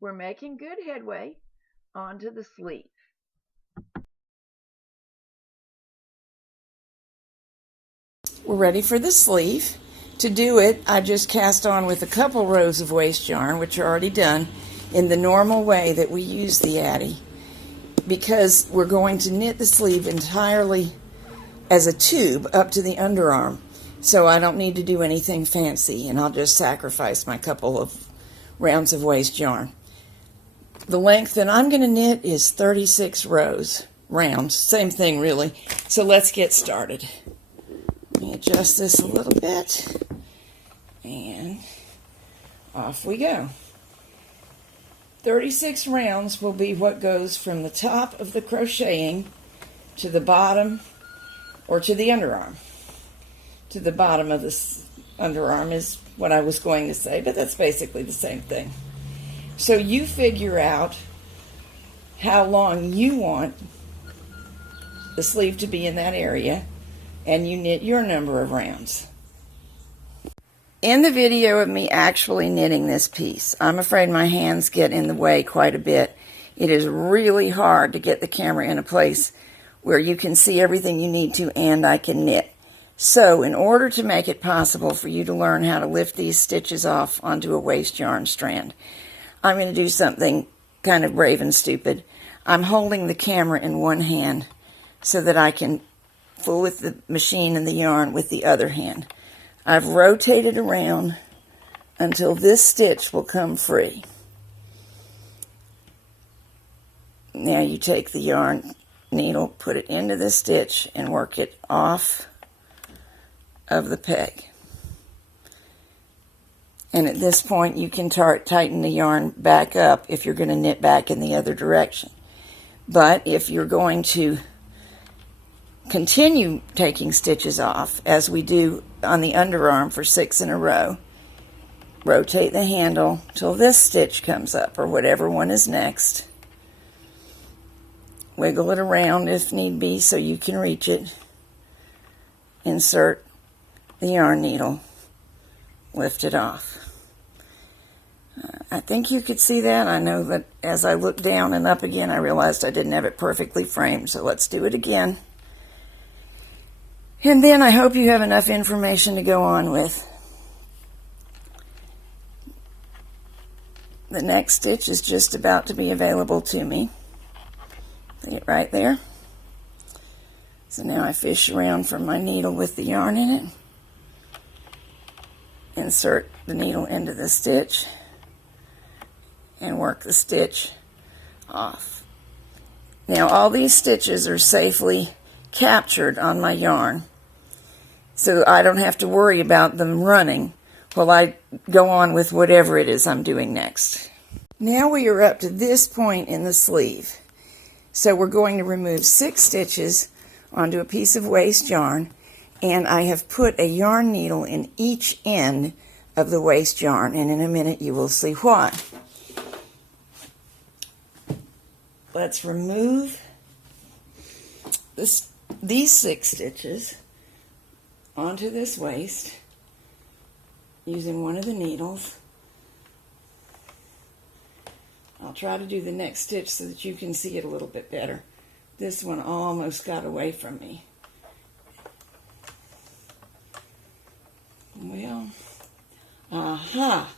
We're making good headway onto the sleeve. We're ready for the sleeve. To do it, I just cast on with a couple rows of waste yarn, which are already done, in the normal way that we use the Addy, because we're going to knit the sleeve entirely as a tube up to the underarm. So I don't need to do anything fancy, and I'll just sacrifice my couple of rounds of waste yarn. The length that I'm going to knit is 36 rounds, same thing really. So let's get started. Let me adjust this a little bit, and off we go. 36 rounds will be what goes from the top of the crocheting to the bottom, or to the underarm. To the bottom of this underarm is what I was going to say, but that's basically the same thing. So you figure out how long you want the sleeve to be in that area, and you knit your number of rounds. In the video of me actually knitting this piece, I'm afraid my hands get in the way quite a bit. It is really hard to get the camera in a place where you can see everything you need to and I can knit. So in order to make it possible for you to learn how to lift these stitches off onto a waste yarn strand, I'm going to do something kind of brave and stupid. I'm holding the camera in one hand so that I can fool with the machine and the yarn with the other hand. I've rotated around until this stitch will come free. Now you take the yarn needle, put it into the stitch, and work it off of the peg. And at this point you can tighten the yarn back up if you're going to knit back in the other direction. But if you're going to continue taking stitches off, as we do on the underarm for 6 in a row, rotate the handle till this stitch comes up, or whatever one is next. Wiggle it around if need be so you can reach it. Insert the yarn needle, lift it off. I think you could see that. I know that as I looked down and up again, I realized I didn't have it perfectly framed, so let's do it again. And then I hope you have enough information to go on with. The next stitch is just about to be available to me. See it right there? So now I fish around for my needle with the yarn in it. Insert the needle into the stitch and work the stitch off. Now all these stitches are safely captured on my yarn, so I don't have to worry about them running while I go on with whatever it is I'm doing next. Now we are up to this point in the sleeve. So we're going to remove 6 stitches onto a piece of waste yarn, and I have put a yarn needle in each end of the waste yarn, and in a minute you will see why. Let's remove these 6 stitches onto this waste using one of the needles. I'll try to do the next stitch so that you can see it a little bit better. This one almost got away from me. Well, aha!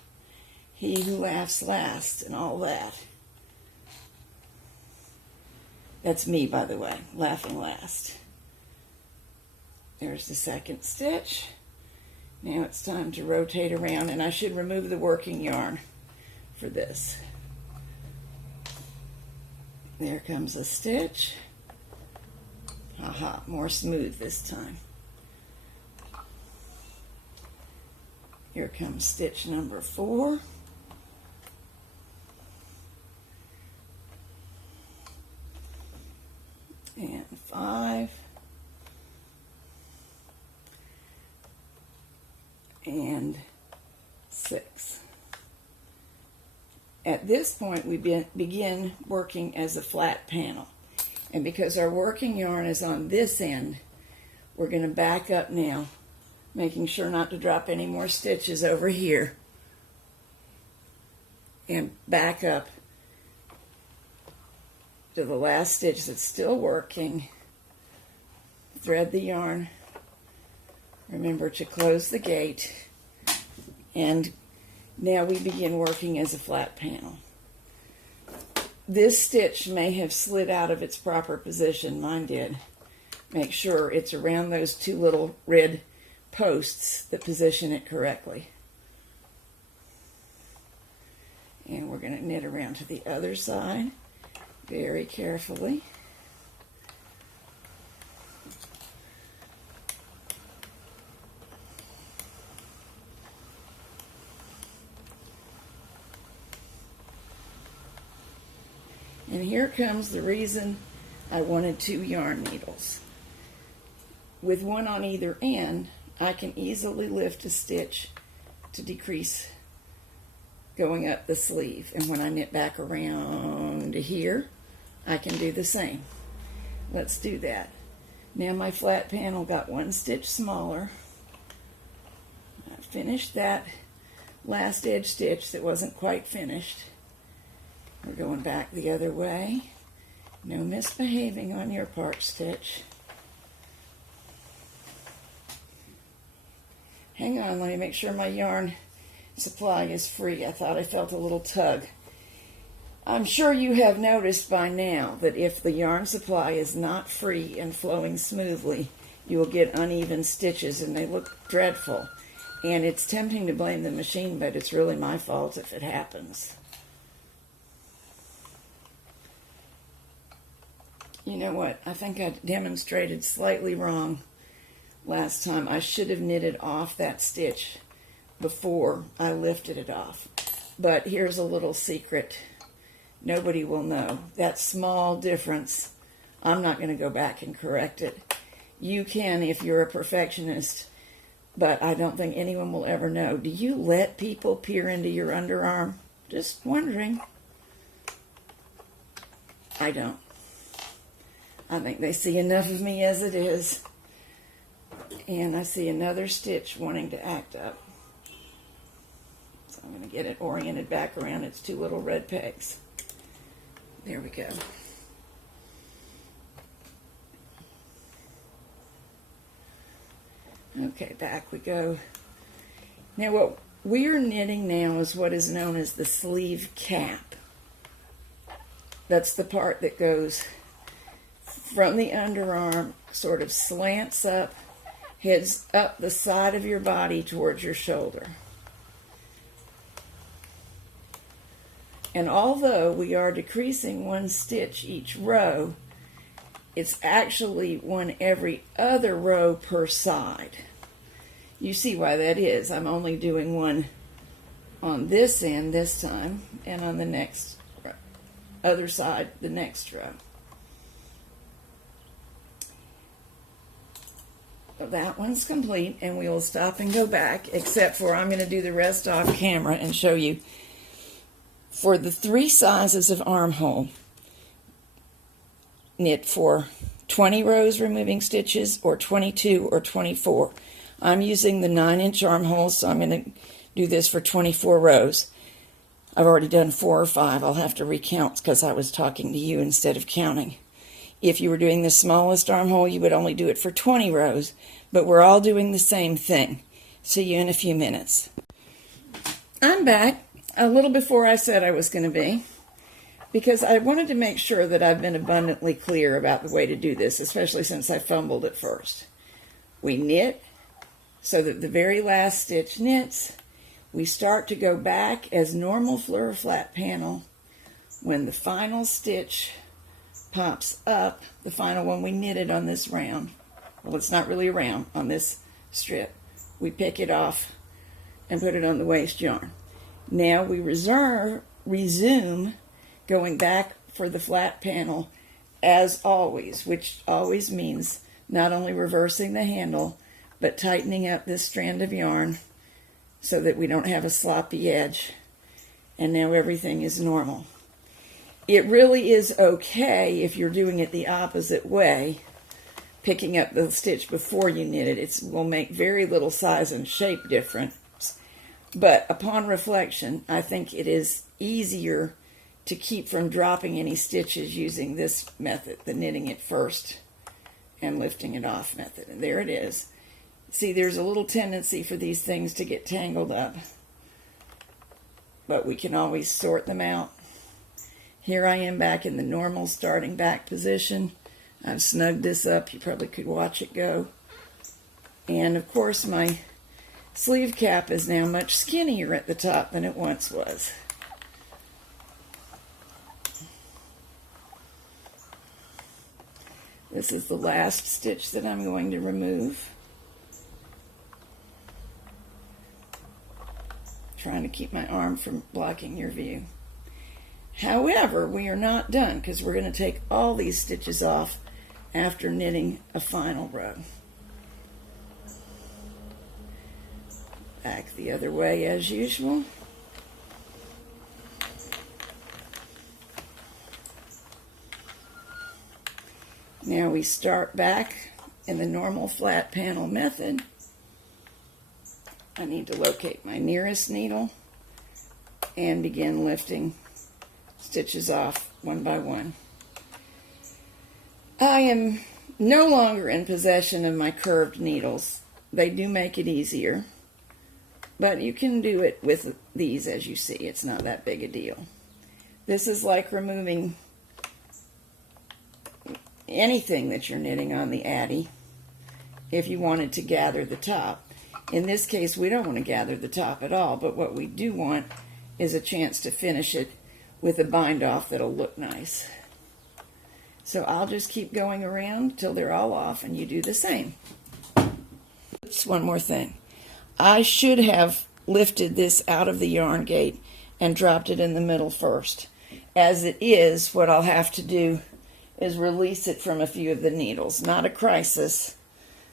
He who laughs last and all that. That's me, by the way, laughing last. There's the second stitch. Now it's time to rotate around, and I should remove the working yarn for this. There comes a stitch. Aha, more smooth this time. Here comes stitch number 4. And 5. And 6. At this point, we begin working as a flat panel. And because our working yarn is on this end, we're going to back up now, making sure not to drop any more stitches over here. and back up to the last stitch that's still working. Thread the yarn. Remember to close the gate. And now we begin working as a flat panel. This stitch may have slid out of its proper position. Mine did. Make sure it's around those two little red posts that position it correctly. And we're going to knit around to the other side very carefully. And here comes the reason I wanted 2 yarn needles. With one on either end, I can easily lift a stitch to decrease going up the sleeve. And when I knit back around to here, I can do the same. Let's do that. Now my flat panel got 1 stitch smaller. I finished that last edge stitch that wasn't quite finished. We're going back the other way. No misbehaving on your part, stitch. Hang on, let me make sure my yarn supply is free. I thought I felt a little tug. I'm sure you have noticed by now that if the yarn supply is not free and flowing smoothly, you will get uneven stitches and they look dreadful. And it's tempting to blame the machine, but it's really my fault if it happens. You know what? I think I demonstrated slightly wrong last time. I should have knitted off that stitch before I lifted it off. But here's a little secret. Nobody will know. That small difference, I'm not going to go back and correct it. You can if you're a perfectionist, but I don't think anyone will ever know. Do you let people peer into your underarm? Just wondering. I don't. I think they see enough of me as it is. And I see another stitch wanting to act up. So I'm going to get it oriented back around its 2 little red pegs. There we go. Okay, back we go. Now what we're knitting now is what is known as the sleeve cap. That's the part that goes from the underarm, sort of slants up, heads up the side of your body towards your shoulder. And although we are decreasing 1 stitch each row, it's actually 1 every other row per side. You see why that is. I'm only doing 1 on this end this time, and on the next other side the next row. So that one's complete, and we will stop and go back, except for I'm going to do the rest off camera and show you. For the 3 sizes of armhole, knit for 20 rows removing stitches, or 22 or 24. I'm using the 9-inch armholes, so I'm going to do this for 24 rows. I've already done 4 or 5. I'll have to recount because I was talking to you instead of counting. If you were doing the smallest armhole, you would only do it for 20 rows, but we're all doing the same thing. See you in a few minutes. I'm back a little before I said I was going to be, because I wanted to make sure that I've been abundantly clear about the way to do this, especially since I fumbled at first. We knit so that the very last stitch knits. We start to go back as normal fleur flat panel. When the final stitch pops up, the final one we knitted on this round, well, it's not really a round, on this strip, we pick it off and put it on the waste yarn. Now we resume going back for the flat panel as always, which always means not only reversing the handle, but tightening up this strand of yarn so that we don't have a sloppy edge. And now everything is normal. It really is okay if you're doing it the opposite way, picking up the stitch before you knit it. It will make very little size and shape difference. But upon reflection, I think it is easier to keep from dropping any stitches using this method, the knitting it first and lifting it off method. And there it is. See, there's a little tendency for these things to get tangled up, but we can always sort them out. Here I am back in the normal starting back position. I've snugged this up. You probably could watch it go. And of course my sleeve cap is now much skinnier at the top than it once was. This is the last stitch that I'm going to remove. Trying to keep my arm from blocking your view. However, we are not done because we're going to take all these stitches off after knitting a final row. Back the other way as usual. Now we start back in the normal flat panel method. I need to locate my nearest needle and begin lifting stitches off one by one. I am no longer in possession of my curved needles. They do make it easier, but you can do it with these as you see. It's not that big a deal. This is like removing anything that you're knitting on the Addy if you wanted to gather the top. In this case, we don't want to gather the top at all, but what we do want is a chance to finish it with a bind off that'll look nice. So I'll just keep going around till they're all off, and you do the same. Just one more thing. I should have lifted this out of the yarn gate and dropped it in the middle first. As it is, what I'll have to do is release it from a few of the needles. Not a crisis,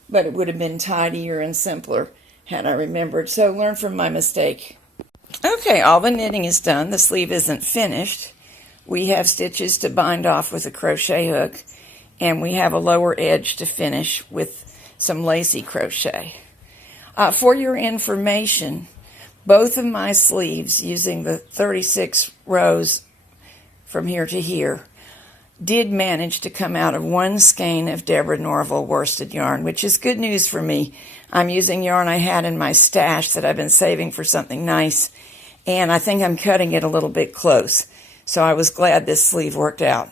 but it would have been tidier and simpler had I remembered. So learn from my mistake. Okay, all the knitting is done. The sleeve isn't finished. We have stitches to bind off with a crochet hook, and we have a lower edge to finish with some lacy crochet. For your information, both of my sleeves, using the 36 rows from here to here, did manage to come out of one skein of Deborah Norville worsted yarn, which is good news for me. I'm using yarn I had in my stash that I've been saving for something nice, and I think I'm cutting it a little bit close. So I was glad this sleeve worked out.